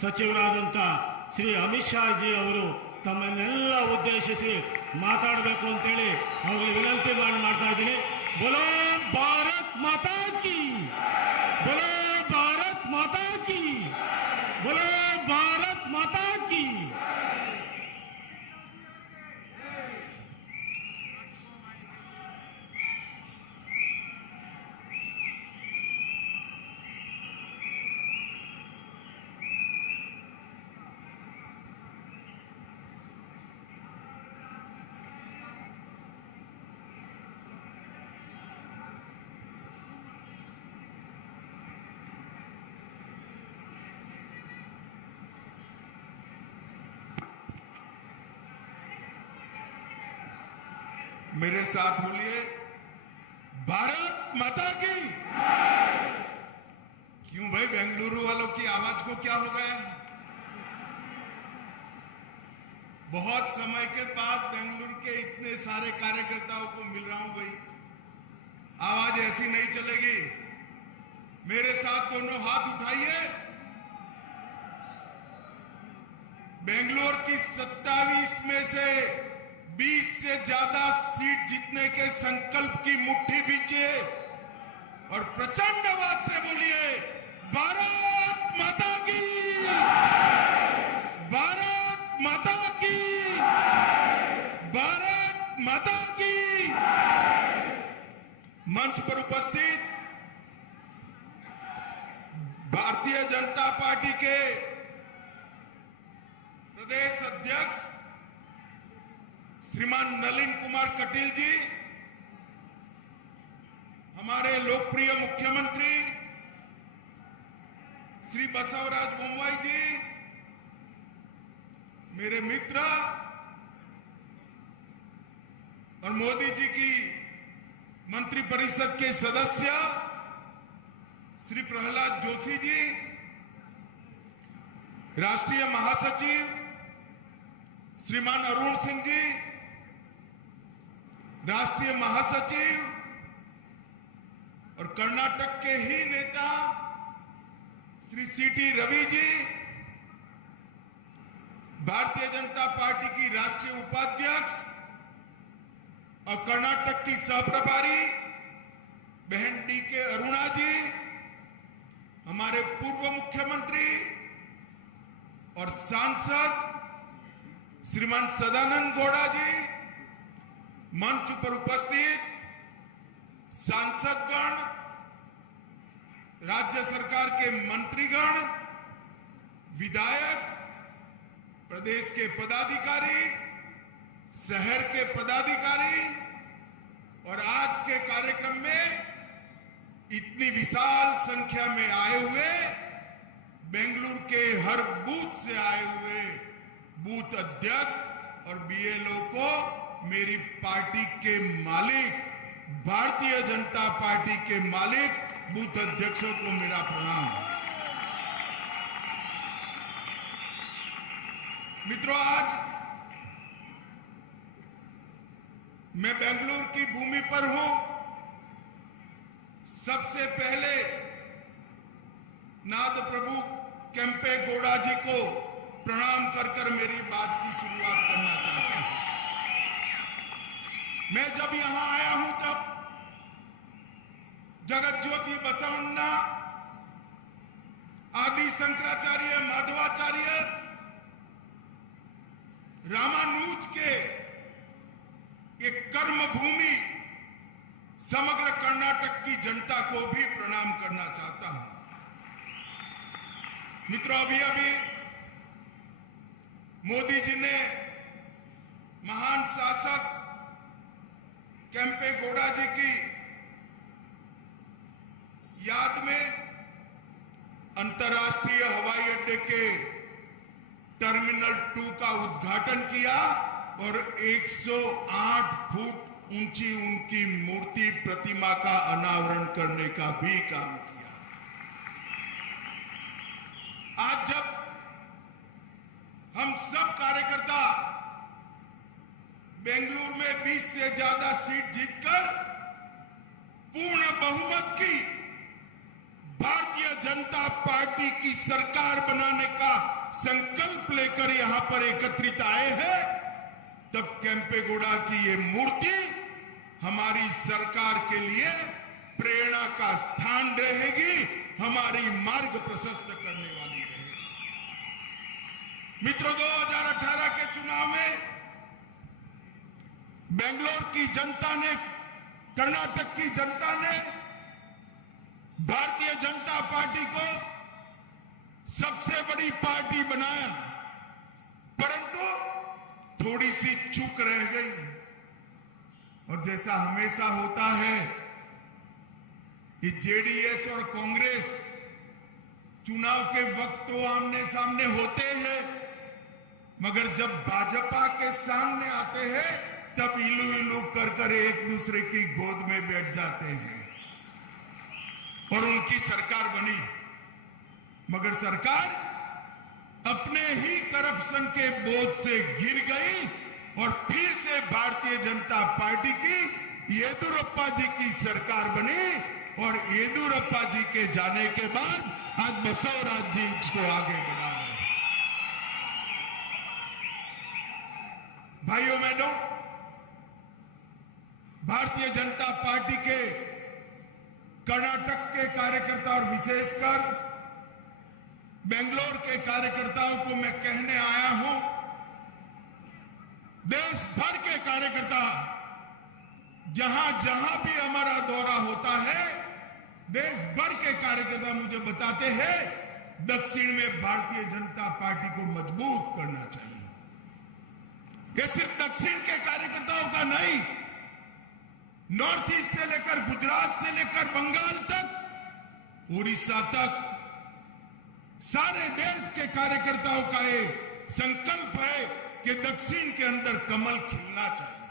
ಸಚಿವರಾದಂಥ Shri Amit Shah G ಅವರು ತಮ್ಮನ್ನೆಲ್ಲ ಉದ್ದೇಶಿಸಿ ಮಾತಾಡಬೇಕು ಅಂತೇಳಿ ಅವರಿಗೆ ವಿನಂತಿ ಮಾಡ್ತಾ ಇದ್ದೀನಿ. ಬೋಲೋ ಭಾರತ್ ಮಾತಾ ಕಿ, ಬೋಲೋ ಭಾರತ್ ಮಾತಾ ಕಿ, ಬೋಲೋ ಭಾರತ್ ಮಾತಾ ಕಿ. मेरे साथ बोलिए, भारत माता की। क्यों भाई, बेंगलुरु वालों की आवाज को क्या हो गया? बहुत समय के बाद बेंगलुरु के इतने सारे कार्यकर्ताओं को मिल रहा हूं भाई, आवाज ऐसी नहीं चलेगी। मेरे साथ दोनों हाथ उठाइए। बेंगलोर की 27 में से 20 से ज्यादा सीट जीतने के संकल्प की मुट्ठी बींचे और प्रचंड आवाज से बोलिए, भारत माता की, भारत माता की, भारत माता की। मंच पर उपस्थित भारतीय जनता पार्टी के प्रदेश अध्यक्ष श्रीमान नलिन कुमार कटील जी, हमारे लोकप्रिय मुख्यमंत्री श्री बसवराज बोम्मई जी, मेरे मित्र और मोदी जी की मंत्रिपरिषद के सदस्य श्री प्रहलाद जोशी जी, राष्ट्रीय महासचिव श्रीमान अरुण सिंह जी, राष्ट्रीय महासचिव और कर्नाटक के ही नेता श्री सीटी रवि जी, भारतीय जनता पार्टी की राष्ट्रीय उपाध्यक्ष और कर्नाटक की सहप्रभारी बहन डी के अरुणा जी, हमारे पूर्व मुख्यमंत्री और सांसद श्रीमान सदानंद गौड़ा जी, मंच पर उपस्थित सांसदगण, राज्य सरकार के मंत्रीगण, विधायक, प्रदेश के पदाधिकारी, शहर के पदाधिकारी और आज के कार्यक्रम में इतनी विशाल संख्या में आए हुए बेंगलुरु के हर बूथ से आए हुए बूथ अध्यक्ष और बीएलओ को मेरी पार्टी के मालिक, भारतीय जनता पार्टी के मालिक बूथ अध्यक्षों को मेरा प्रणाम। मित्रों, आज मैं बेंगलुरु की भूमि पर हूं। सबसे पहले नाथ प्रभु केम्पे गौड़ा जी को प्रणाम कर मेरी बात की शुरुआत करना चाहता हूं। मैं जब यहां आया हूं तब जगत ज्योति बसवन्ना, आदि शंकराचार्य, माधवाचार्य, रामानुज के ये कर्म भूमि समग्र कर्नाटक की जनता को भी प्रणाम करना चाहता हूं। मित्रों, अभी मोदी जी ने महान शासक केम्पे गौड़ा जी की याद में अंतर्राष्ट्रीय हवाई अड्डे के टर्मिनल 2 का उद्घाटन किया और 108 फुट ऊंची उनकी मूर्ति प्रतिमा का अनावरण करने का भी काम किया। आज जब हम सब कार्यकर्ता बेंगलुरु में 20 से ज्यादा सीट जीतकर पूर्ण बहुमत की भारतीय जनता पार्टी की सरकार बनाने का संकल्प लेकर यहां पर एकत्रित आए हैं, तब केंपेगौड़ा की ये मूर्ति हमारी सरकार के लिए प्रेरणा का स्थान रहेगी, हमारी मार्ग प्रशस्त करने वाली रहेगी। मित्रों, 2018 के चुनाव में बेंगलोर की जनता ने, कर्नाटक की जनता ने भारतीय जनता पार्टी को सबसे बड़ी पार्टी बनाया, परंतु थोड़ी सी चूक रह गई। और जैसा हमेशा होता है कि जेडीएस और कांग्रेस चुनाव के वक्त तो आमने सामने होते हैं, मगर जब भाजपा के सामने आते हैं तब इलू इलू कर एक दूसरे की गोद में बैठ जाते हैं और उनकी सरकार बनी। मगर सरकार अपने ही करप्शन के बोझ से गिर गई और फिर से भारतीय जनता पार्टी की येदुरप्पा जी की सरकार बनी और येदुरप्पा जी के जाने के बाद आज बसवराज जी इसको आगे बढ़ा रहे हैं। भाइयों बहनों, भारतीय जनता पार्टी के कर्नाटक के कार्यकर्ता और विशेषकर बेंगलोर के कार्यकर्ताओं को मैं कहने आया हूं, देश भर के कार्यकर्ता जहां जहां भी हमारा दौरा होता है, देश भर के कार्यकर्ता मुझे बताते हैं दक्षिण में भारतीय जनता पार्टी को मजबूत करना चाहिए। यह सिर्फ दक्षिण के कार्यकर्ताओं का नहीं, नॉर्थ ईस्ट से लेकर गुजरात से लेकर बंगाल तक, उड़ीसा तक, सारे देश के कार्यकर्ताओं का ये संकल्प है कि दक्षिण के अंदर कमल खिलना चाहिए।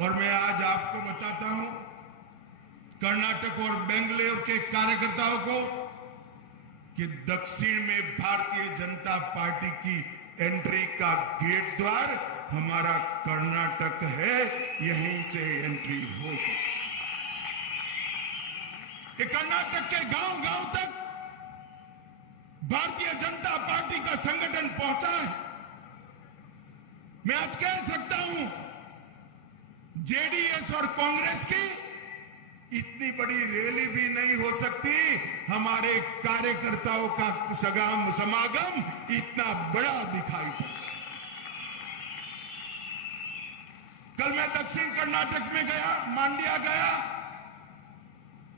और मैं आज आपको बताता हूं, कर्नाटक और बेंगलोर के कार्यकर्ताओं को, कि दक्षिण में भारतीय जनता पार्टी की एंट्री का गेट द्वार हमारा कर्नाटक है, यहीं से एंट्री हो सकती है। कर्नाटक के गांव गांव तक भारतीय जनता पार्टी का संगठन पहुंचा है। मैं आज कह सकता हूं, जेडीएस और कांग्रेस की इतनी बड़ी रैली भी नहीं हो सकती, हमारे कार्यकर्ताओं का समागम इतना बड़ा दिखाई पड़ा। कल मैं दक्षिण कर्नाटक में गया, मांड्या गया।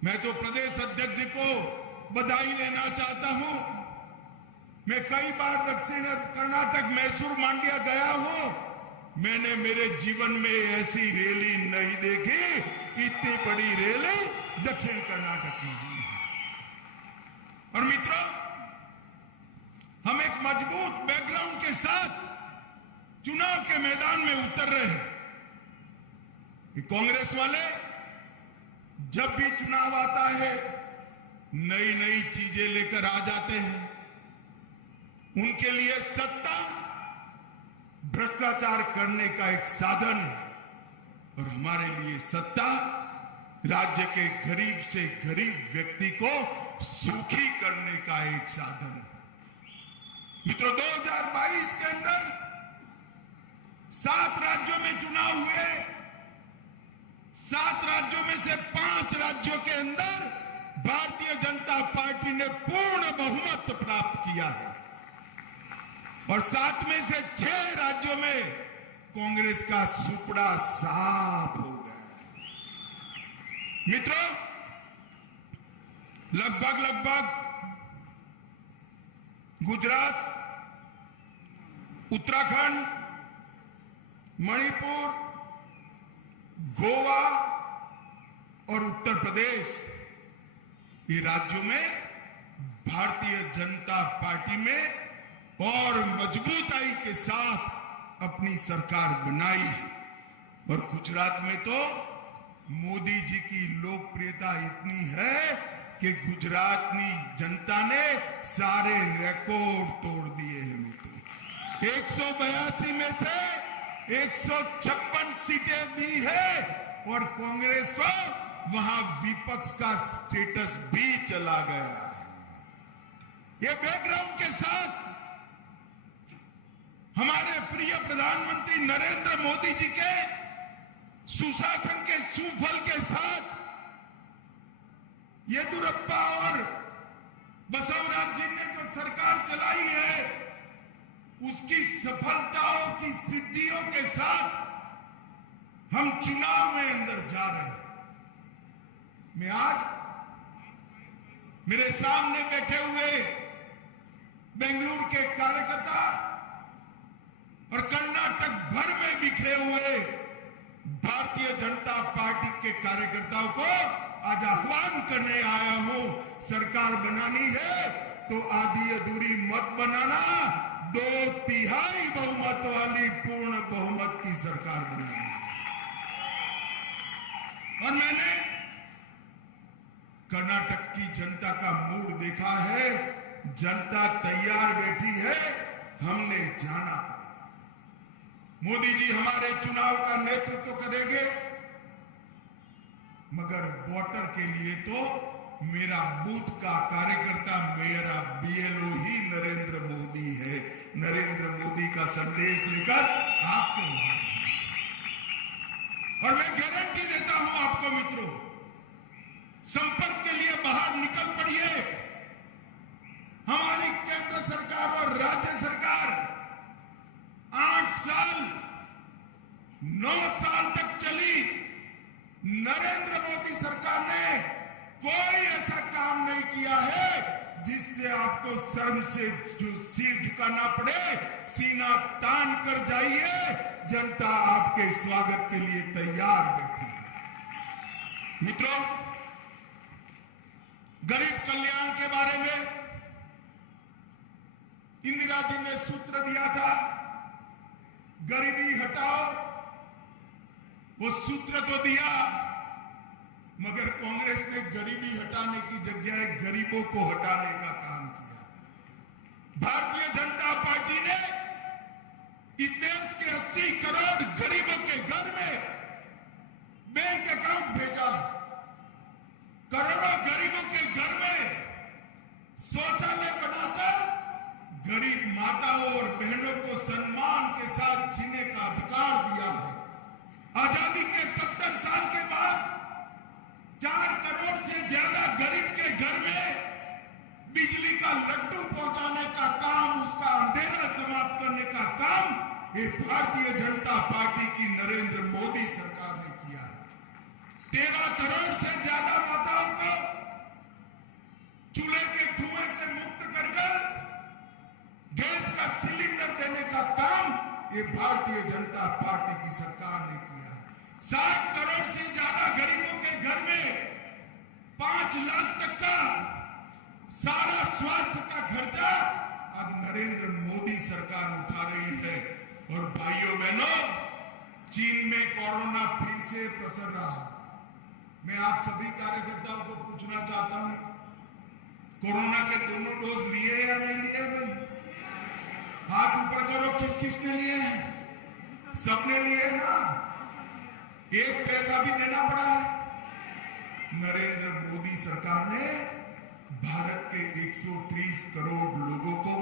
मैं तो प्रदेश अध्यक्ष जी को बधाई देना चाहता हूं। मैं कई बार दक्षिण कर्नाटक, मैसूर, मांड्या गया हूं। मैंने मेरे जीवन में ऐसी रैली नहीं देखी, इतनी बड़ी रैली दक्षिण कर्नाटक में हुई है। और मित्रों, हम एक मजबूत बैकग्राउंड के साथ चुनाव के मैदान में उतर रहे हैं। कांग्रेस वाले जब भी चुनाव आता है नई नई चीजें लेकर आ जाते हैं। उनके लिए सत्ता भ्रष्टाचार करने का एक साधन है, और हमारे लिए सत्ता राज्य के गरीब से गरीब व्यक्ति को सुखी करने का एक साधन है। मित्रों, 2022 के अंदर 7 राज्यों में चुनाव हुए। 7 राज्यों में से 5 राज्यों के अंदर भारतीय जनता पार्टी ने पूर्ण बहुमत प्राप्त किया है, और 7 में से 6 राज्यों में कांग्रेस का सुपड़ा साफ हो गया। मित्रों, लगभग गुजरात, उत्तराखंड, मणिपुर, गोवा और उत्तर प्रदेश, ये राज्यों में भारतीय जनता पार्टी में और मजबूताई के साथ अपनी सरकार बनाई। और गुजरात में तो मोदी जी की लोकप्रियता इतनी है कि गुजरातनी जनता ने सारे रिकॉर्ड तोड़ दिए हैं। मित्रों, 182 में से 156 सीटें दी है और कांग्रेस को वहां विपक्ष का स्टेटस भी चला गया है। ये बैकग्राउंड के साथ हमारे प्रिय प्रधानमंत्री नरेंद्र मोदी जी के सुशासन के सुफल के साथ येदियुरप्पा और बसवराज जी ने जो सरकार चलाई है, उसकी सफलताओं की सिद्धियों के साथ हम चुनाव में अंदर जा रहे हैं। मैं आज मेरे सामने बैठे हुए बेंगलुरु के कार्यकर्ता और कर्नाटक भर में बिखरे हुए भारतीय जनता पार्टी के कार्यकर्ताओं को आज आह्वान करने आया हूं। सरकार बनानी है तो आधी अधूरी मत बनाना, 2/3 बहुमत वाली पूर्ण बहुमत की सरकार बनानी है। और मैंने कर्नाटक की जनता का मूड देखा है। जनता तैयार बैठी है, हमने जाना पड़ेगा। मोदी जी हमारे चुनाव का नेतृत्व करेंगे, मगर वोटर के लिए तो मेरा बूथ का कार्यकर्ता, मेरा बीएलओ ही नरेंद्र मोदी है। नरेंद्र मोदी का संदेश लेकर आपको और मैं गारंटी देता हूं आपको मित्रों, संपर्क के लिए बाहर निकल पड़िए। हमारी केंद्र सरकार और राज्य सरकार 8 साल 9 साल तक चली। नरेंद्र मोदी सरकार ने कोई ऐसा काम नहीं किया है जिससे आपको शर्म से सिर झुकाना पड़े। सीना तान कर जाइए, जनता आपके स्वागत के लिए तैयार बैठी है। मित्रों, गरीब कल्याण के बारे में इंदिरा जी ने सूत्र दिया था, गरीबी हटाओ। वो सूत्र तो दिया, मगर कांग्रेस ने गरीबी हटाने की जगह गरीबों को हटाने का काम किया। भारतीय जनता पार्टी ने इस देश के 80 करोड़ गरीबों के घर में बैंक अकाउंट भेजा। करोड़ों गरीबों के घर में शौचालय बनाकर गरीब माताओं और बहनों को सम्मान के साथ जीने का अधिकार दिया है। आजादी के 70 साल के बाद 4 करोड़ से ज्यादा गरीब के घर में बिजली का लड्डू पहुंचाने का काम, उसका अंधेरा समाप्त करने का काम ये भारतीय जनता पार्टी की नरेंद्र मोदी सरकार ने किया है। 13 करोड़ से ज्यादा माताओं को चूल्हे के धुएं से मुक्त कर गैस का सिलेंडर देने का काम ये भारतीय जनता पार्टी की सरकार ने किया। 60 करोड़ से ज्यादा गरीबों के घर में 5 लाख तक का सारा स्वास्थ्य का खर्चा अब नरेंद्र मोदी सरकार उठा रही है। और भाइयों बहनों, चीन में कोरोना फिर से पसर रहा। मैं आप सभी कार्यकर्ताओं को पूछना चाहता हूं, कोरोना के दोनों डोज लिए या नहीं लिए? भाई हाथ ऊपर करो, किस किसने लिए हैं? सबने लिए ना? एक पैसा भी देना पड़ा है। नरेंद्र मोदी सरकार ने भारत के 130 करोड़ लोगों को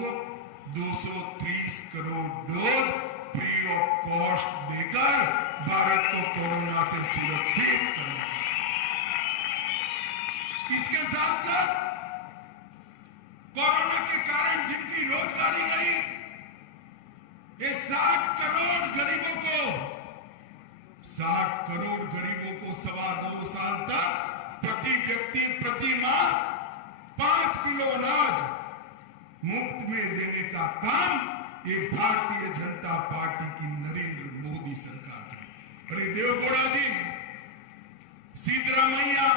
230 crore dose free of cost देकर भारत को कोरोना से सुरक्षित करना। इसके साथ साथ कोरोना के कारण जिनकी रोजगारी गई, ये 60 करोड़ गरीबों को 2.25 साल तक प्रति व्यक्ति प्रति माह 5 किलो अनाज मुफ्त में देने का काम ये भारतीय जनता पार्टी की नरेंद्र मोदी सरकार है। अरे देवगौड़ा जी, सिद्धरामैया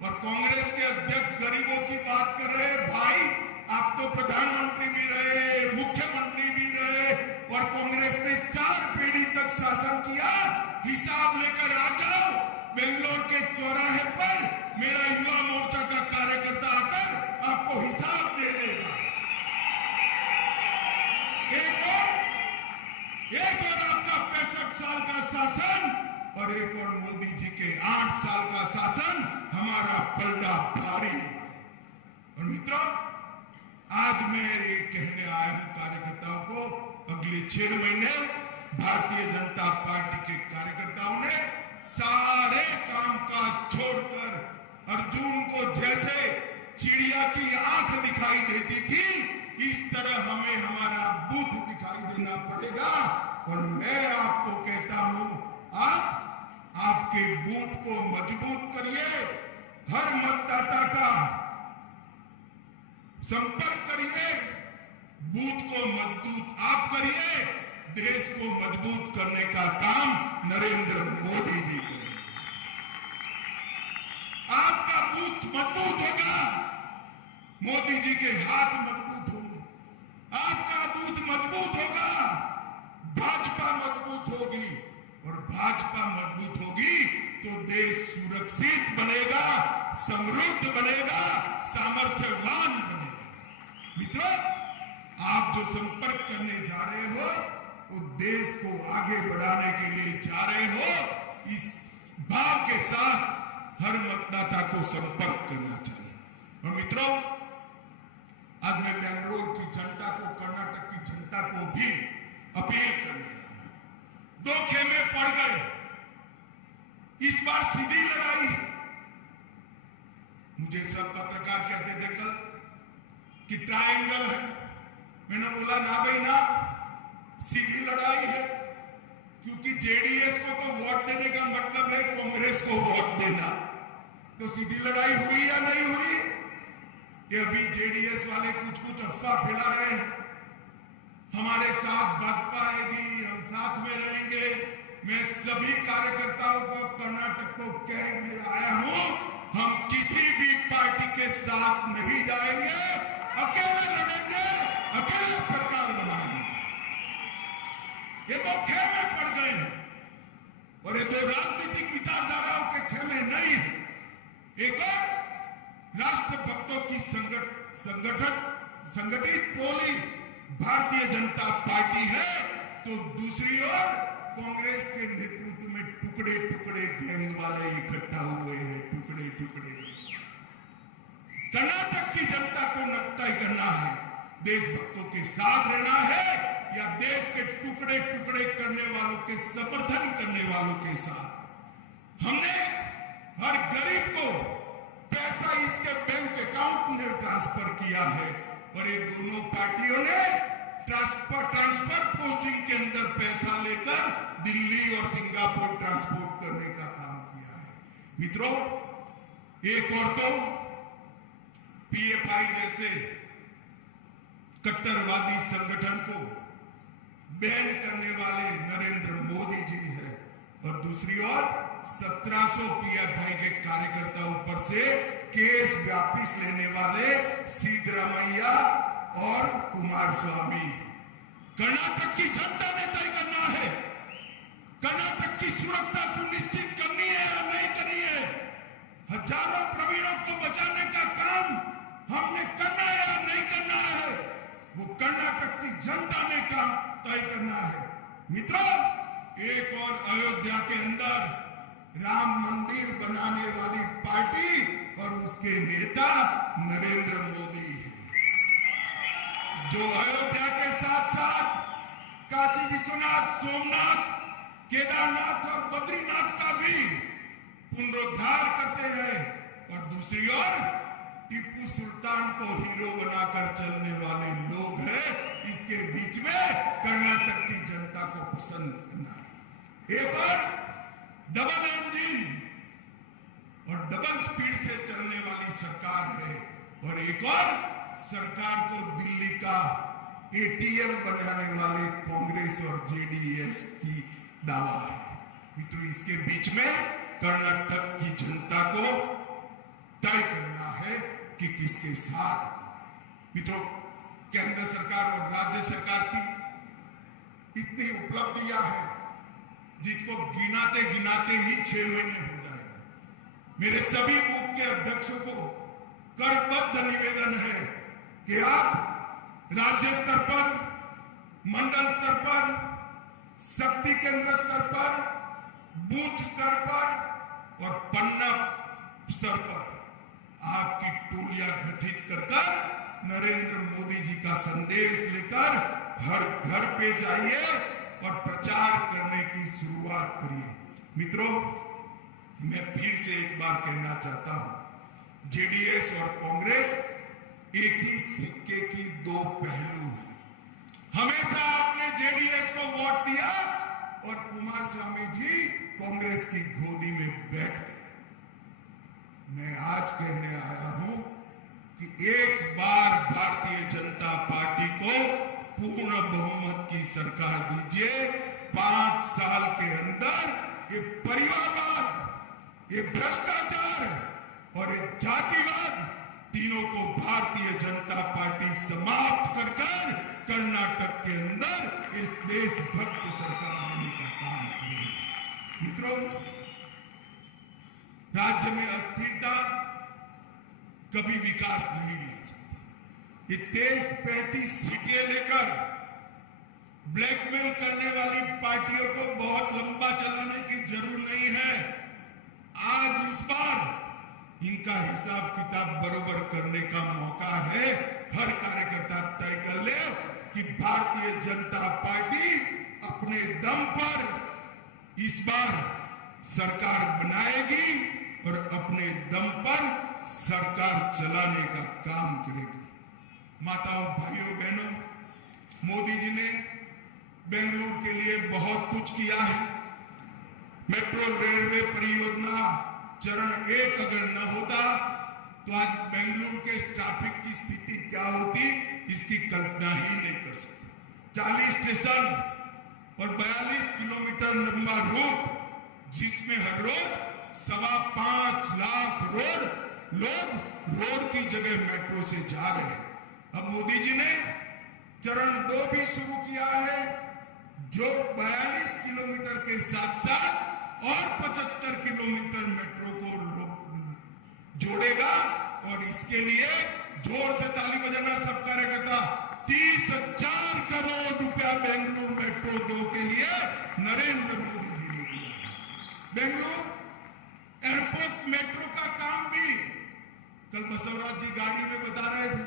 और कांग्रेस के अध्यक्ष गरीबों की बात कर रहे हैं। भाई, आप तो प्रधानमंत्री भी रहे, मुख्यमंत्री भी रहे और कांग्रेस ने 4 पीढ़ी तक शासन किया। हिसाब लेकर आ जाओ। बेंगलोर के चौराहे पर मेरा युवा मोर्चा का कार्यकर्ता आकर आपको हिसाब दे देगा। एक और आपका 65 साल का शासन और एक और मोदी जी के 8 साल का शासन हमारा पलड़ा भारी है। और मित्रों, आज मैं ये कहने आया हूं कार्यकर्ताओं को, अगले 6 महीने भारतीय जनता पार्टी के कार्यकर्ताओं ने सारे काम काज छोड़कर अर्जुन को जैसे चिड़िया की आंख दिखाई देती थी, इस तरह हमें हमारा बूथ दिखाई देना पड़ेगा। और मैं आपको कहता हूं, आप आपके बूथ को मजबूत करिए, हर मतदाता का संपर्क करिए, बूथ को मजबूत आप करिए, देश को मजबूत करने का काम नरेंद्र मोदी जी करेंगे। आपका बूथ मजबूत होगा, मोदी जी के हाथ मजबूत होंगे। आपका बूथ मजबूत होगा, भाजपा मजबूत होगी, और भाजपा मजबूत होगी तो देश सुरक्षित बनेगा, समृद्ध बनेगा, सामर्थ्यवान बनेगा। मित्रों, आप जो संपर्क करने जा रहे हो, वो देश को आगे बढ़ाने के लिए जा रहे हो, इस भाव के साथ हर मतदाता को संपर्क करना चाहिए। और मित्रों, आज मैं बेंगलोर की जनता को, कर्नाटक की जनता को भी अपील करने आया हूं। 2 खेमे पड़ गए, इस बार सीधी लड़ाई है। मुझे सब पत्रकार कहते थे कल कि ट्रायंगल है, मैंने बोला ना भाई ना, सीधी लड़ाई है, क्योंकि जेडीएस को तो वोट देने का मतलब है कांग्रेस को वोट देना। तो सीधी लड़ाई हुई या नहीं हुई? ये अभी जेडीएस वाले कुछ अफवाह फैला रहे हैं, हमारे साथ भाजपा आएगी, हम साथ में रहेंगे। मैं सभी कार्यकर्ताओं को, कर्नाटक को कहने आया हूं, हम किसी भी पार्टी के साथ नहीं जाएंगे, अकेले लड़ेंगे, अकेले सरकार बनाएंगे। ये 2 खेमे पड़ गए हैं, और ये 2 राजनीतिक विचारधाराओं के खेमे नहीं है। एक और राष्ट्र भक्तों की संगठित टोली भारतीय जनता पार्टी है, तो दूसरी ओर कांग्रेस के नेतृत्व में टुकड़े टुकड़े गैंग वाले इकट्ठा हुए हैं, टुकड़े टुकड़े। कर्नाटक की जनता को तय करना है, देशभक्तों के साथ रहना है या देश के टुकड़े टुकड़े करने वालों के समर्थन करने वालों के साथ। हमने हर गरीब को पैसा इसके बैंक अकाउंट में ट्रांसफर किया है, और ये दोनों पार्टियों ने ट्रांसफर पोस्टिंग के अंदर पैसा लेकर दिल्ली और सिंगापुर ट्रांसपोर्ट करने का काम किया है। मित्रों, एक और तो पीएफआई जैसे कट्टरवादी संगठन को बैन करने वाले नरेंद्र मोदी जी है, और दूसरी ओर 1700 पीएफआई के कार्यकर्ताओं पर से केस वापिस लेने वाले सिद्धरामैया और कुमारस्वामी। कर्नाटक की जनता ने तय करना है, कर्नाटक की सुरक्षा सुनिश्चित करनी है या नहीं करनी है। हजारों प्रवीणों को बचाने का काम हमने करना है या नहीं करना है, वो कर्नाटक की जनता ने काम तय करना है। मित्रों, एक और अयोध्या के अंदर राम मंदिर बनाने वाली पार्टी और उसके नेता नरेंद्र मोदी है, जो अयोध्या के साथ साथ काशी विश्वनाथ, सोमनाथ, केदारनाथ और बद्रीनाथ का भी पुनरुद्धार करते हैं, और दूसरी ओर टीपू सुल्तान को हीरो बनाकर चलने वाले लोग हैं। इसके बीच में कर्नाटक की जनता को पसंद करना है। एक और डबल इंजन और डबल स्पीड से चलने वाली सरकार है, और एक और सरकार को दिल्ली का एटीएम बनाने वाले कांग्रेस और जेडीएस की दावा है। मित्रों, इसके बीच में कर्नाटक की जनता को तय करना है कि किसके साथ। मित्रों, केंद्र सरकार और राज्य सरकार की इतनी उपलब्धियां हैं, जिसको गिनाते गिनाते ही 6 महीने हो जाएगा। मेरे सभी बूथ के अध्यक्षों को करबद्ध निवेदन है कि आप राज्य स्तर पर, मंडल स्तर पर, शक्ति केंद्र स्तर पर बूथ स्तर पर और पन्ना स्तर पर आपकी टोलियां गठित कर नरेंद्र मोदी जी का संदेश लेकर हर घर पे जाइए और प्रचार करने की शुरुआत करिए। मित्रों, मैं फिर से एक बार कहना चाहता हूं, जेडीएस और कांग्रेस एक ही सिक्के की दो पहलू हैं। हमेशा आपने जेडीएस को वोट दिया और कुमार स्वामी जी कांग्रेस की गोदी में बैठ गए। मैं आज कहने आया हूं कि एक बार भारतीय जनता पार्टी को पूर्ण बहुमत की सरकार दीजिए। 5 साल के अंदर ये परिवारवाद, ये भ्रष्टाचार और ये जातिवाद तीनों को भारतीय जनता पार्टी समाप्त कर कर्नाटक के अंदर इस देशभक्त सरकार देने का काम करेगी। मित्रों, राज्य में अस्थिरता कभी विकास नहीं ला सकता। ये 33 सीटें लेकर ब्लैकमेल करने वाली पार्टियों को बहुत लंबा चलाने की जरूरत नहीं है। आज इस बार इनका हिसाब किताब बरोबर करने का मौका है। हर कार्यकर्ता तय कर ले कि भारतीय जनता पार्टी अपने दम पर इस बार सरकार बनाएगी और अपने दम पर सरकार चलाने का काम करेगी। माताओं, भाइयों, बहनों, मोदी जी ने बेंगलुरु के लिए बहुत कुछ किया है। मेट्रो रेलवे परियोजना चरण 1 अगर न होता तो आज बेंगलुरु के ट्रैफिक की स्थिति क्या होती, इसकी कल्पना ही नहीं कर सकते। 40 स्टेशन और 42 किलोमीटर लंबा रूट, जिसमें हर रोज 5.25 लाख लोग रोड की जगह मेट्रो से जा रहे हैं। अब मोदी जी ने चरण 2 भी शुरू किया है, जो 42 किलोमीटर के साथ साथ और 75 किलोमीटर मेट्रो को जोड़ेगा। और इसके लिए जोर से ताली बजाना सब कार्यकर्ता। 30,000 करोड़ रुपया बेंगलुरु मेट्रो 2 के लिए नरेंद्र मोदी जी ने दिया। बेंगलुरु एयरपोर्ट मेट्रो का काम भी कल बसवराज जी गाड़ी में बता रहे थे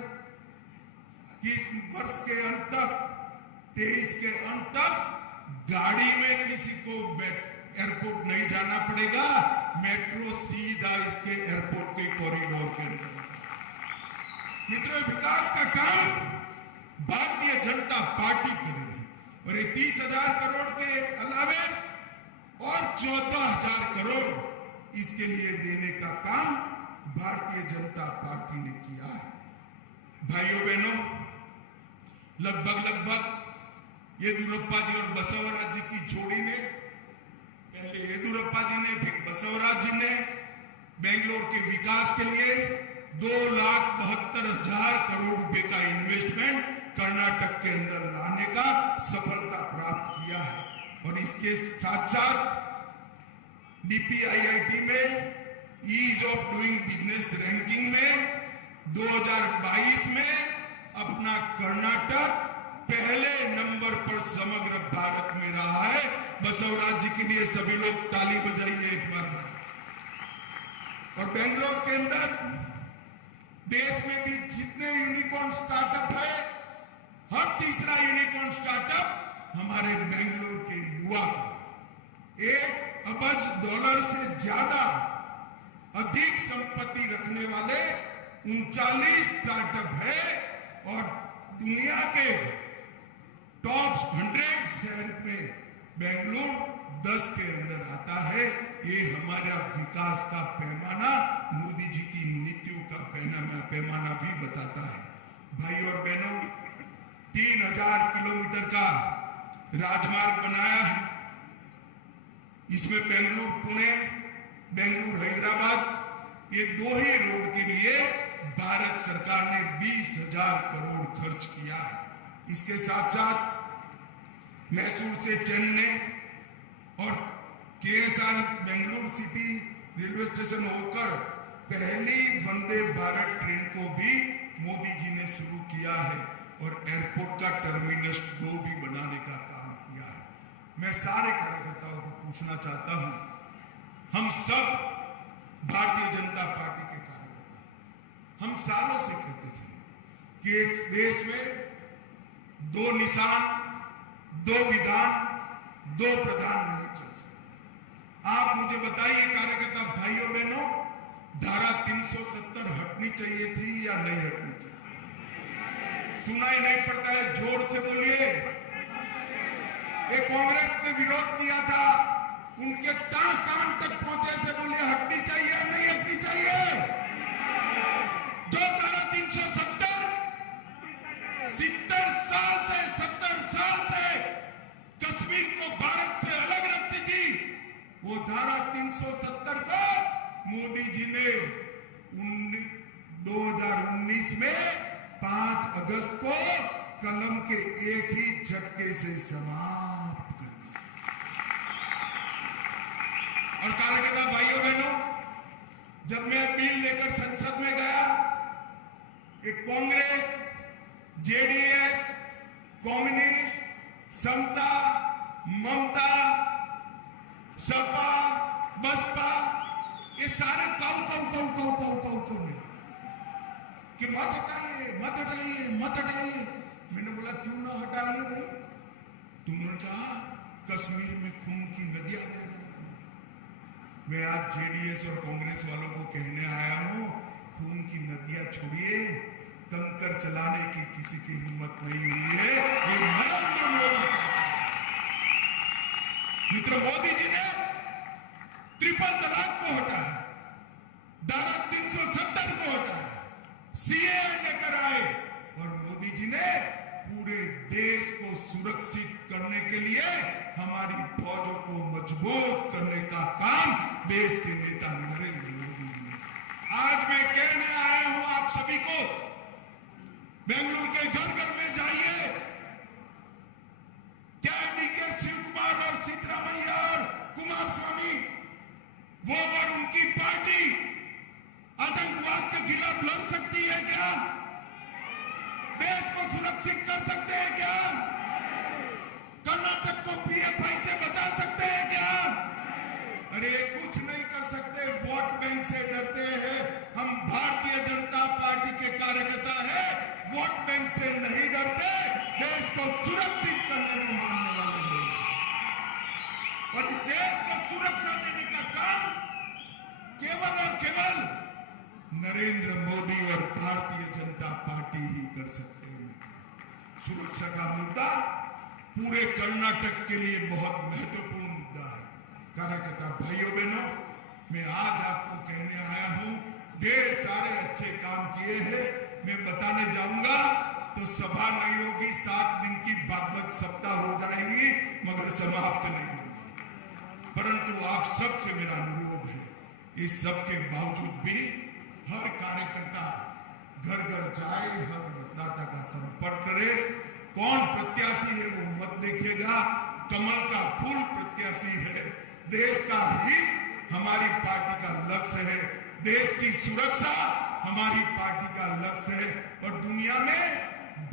कि इस वर्ष के अंत तक, 23 के अंत तक गाड़ी में किसी को एयरपोर्ट नहीं जाना पड़ेगा। मेट्रो सीधा इसके एयरपोर्ट के कॉरिडोर के अंदर। मित्रों, विकास का काम भारतीय जनता पार्टी कर रही है और ये 30,000 करोड़ के अलावे और 14,000 करोड़ इसके लिए देने का काम भारतीय जनता पार्टी ने किया है। भाइयों बहनों, लगभग येदियुरप्पा जी और बसवराज जी की जोड़ी ने, पहले येदियुरप्पा जी ने फिर बसवराज जी ने, बेंगलोर के विकास के लिए 2,72,000 करोड़ रुपए का इन्वेस्टमेंट कर्नाटक के अंदर लाने का सफलता प्राप्त किया है। और इसके साथ साथ DPIIT में ease of doing business ranking में 2022 में अपना कर्नाटक पहले नंबर पर समग्र भारत में रहा है। बसवराज जी के लिए सभी लोग ताली बजाइए एक बार। और बेंगलोर के अंदर देश में भी जितने यूनिकॉर्न स्टार्टअप है, हर तीसरा यूनिकॉर्न स्टार्टअप हमारे बेंगलोर के युवा का। $1 अरब से ज्यादा अधिक संपत्ति रखने वाले 39 स्टार्टअप है और दुनिया के टॉप 100 शहर में बेंगलुरु 10 के अंदर आता है। ये हमारा विकास का पैमाना, मोदी जी की नीतियों का पैमाना भी बताता है। भाई और बहनों, 3,000 किलोमीटर का राजमार्ग बनाया है। इसमें बेंगलुरु पुणे, बेंगलुरु हैदराबाद, ये 2 ही रोड के लिए भारत सरकार ने 20,000 करोड़ खर्च किया है। इसके साथ साथ मैसूर से चेन्नई और KSR Bengaluru city railway station होकर पहली वंदे भारत ट्रेन को भी मोदी जी ने शुरू किया है और एयरपोर्ट का टर्मिनस 2 भी बनाने का काम किया है। मैं सारे कार्यकर्ताओं को पूछना चाहता हूं, हम सब भारतीय जनता पार्टी के कार्यकर्ता, हम सालों से कहते थे कि एक देश में दो निशान, दो विधान, दो प्रधान नहीं चल सकते। आप मुझे बताइए कार्यकर्ता भाइयों बहनों, धारा 370 हटनी चाहिए थी या नहीं हटनी चाहिए? सुनाई नहीं पड़ता है, जोर से बोलिए। कांग्रेस ने विरोध किया था, उनके कान तक पहुंचे से बोलिए हटनी चाहिए या नहीं हटनी चाहिए? जो धारा 370 70 साल से कश्मीर को भारत से अलग रखती थी, वो धारा 370 को मोदी जी ने 2019 में 5 अगस्त को कलम के एक ही झटके से समाप्त कर दिया। और कार्यकर्ता भाइयों बहनों, जब मैं बिल लेकर संसद में गया, एक कांग्रेस, जेडीएस, कम्युनिस्ट, समता, ममता, सपा, बसपा, ये सारे काऊ कि मत हटाइए, मत हटाइए, मत हटाइए। मैंने बोला क्यों ना हटाइए भाई? तुमने कहा कश्मीर में खून की नदियां बह रही। मैं आज जेडीएस और कांग्रेस वालों को कहने आया हूं, खून की नदियां छोड़िए, कंकड़ चलाने की किसी की हिम्मत नहीं हुई है। ये नरेंद्र मोदी मित्र मोदी जी ने ट्रिपल तलाक को हटाया, धारा 370 को हटाया, सीए लेकर आए और मोदी जी ने पूरे देश को सुरक्षित करने के लिए हमारी फौजों को मजबूत करने का काम देश के नेता नरेंद्र मोदी जी ने। आज मैं कहने आया हूं आप सभी को, बेंगलुरु के घर घर में जाइए, क्या डीके शिव कुमार और सिद्धरामैया और कुमार स्वामी वो और उनकी पार्टी आतंकवाद के खिलाफ लड़ सकती है क्या? देश को सुरक्षित कर सकते हैं क्या? कर्नाटक को पीएफआई से बचा सकते हैं क्या? अरे कुछ नहीं कर सकते, वोट बैंक से डरते हैं। हम भारतीय जनता पार्टी के कार्यकर्ता हैं, वोट बैंक से नहीं डरते, देश को सुरक्षित करने में मानने वाले लोग। और इस देश को सुरक्षा देने का काम केवल और केवल नरेंद्र मोदी और भारतीय जनता पार्टी ही कर सकते हैं। सुरक्षा का मुद्दा पूरे कर्नाटक के लिए बहुत महत्वपूर्ण मुद्दा है। कार्यकर्ता भाइयों बहनों, मैं आज आपको कहने आया हूं, ढेर सारे अच्छे काम किए हैं। मैं बताने जाऊंगा तो सभा नहीं होगी, 7 दिन की भागवत सप्ताह हो जाएगी, मगर समाप्त नहीं होगी। परंतु आप सबसे मेरा अनुरोध है, इस सब के बावजूद भी हर कार्यकर्ता घर घर जाए, हर मतदाता का संपर्क करे। कौन प्रत्याशी है वो मत देखिएगा, कमल का फूल प्रत्याशी है। देश का हित हमारी पार्टी का लक्ष्य है, देश की सुरक्षा हमारी पार्टी का लक्ष्य है, और दुनिया में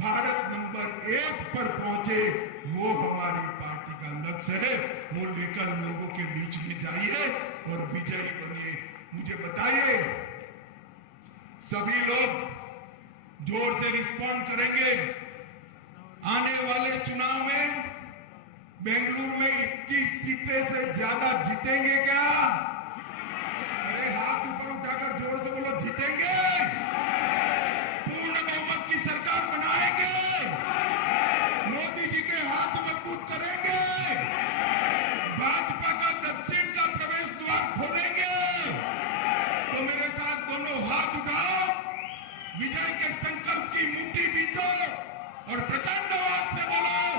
भारत नंबर 1 पर पहुंचे वो हमारी पार्टी का लक्ष्य है। वो लेकर लोगों के बीच में जाइए और विजयी बनिए। मुझे बताइए, सभी लोग जोर से रिस्पॉन्ड करेंगे, आने वाले चुनाव में बेंगलुरु में 21 सीटें से ज्यादा जीतेंगे क्या? अरे हाथ ऊपर उठाकर जोर से बोलो, जीतेंगे? पूर्ण बहुमत की सरकार बनाएंगे? मोदी जी के हाथ मजबूत करेंगे? भाजपा का दक्षिण का प्रवेश द्वार खोलेंगे? तो मेरे साथ दोनों हाथ उठाओ, विजय के संकल्प की मुट्ठी बीचो और प्रचंड आवाज से बोलो,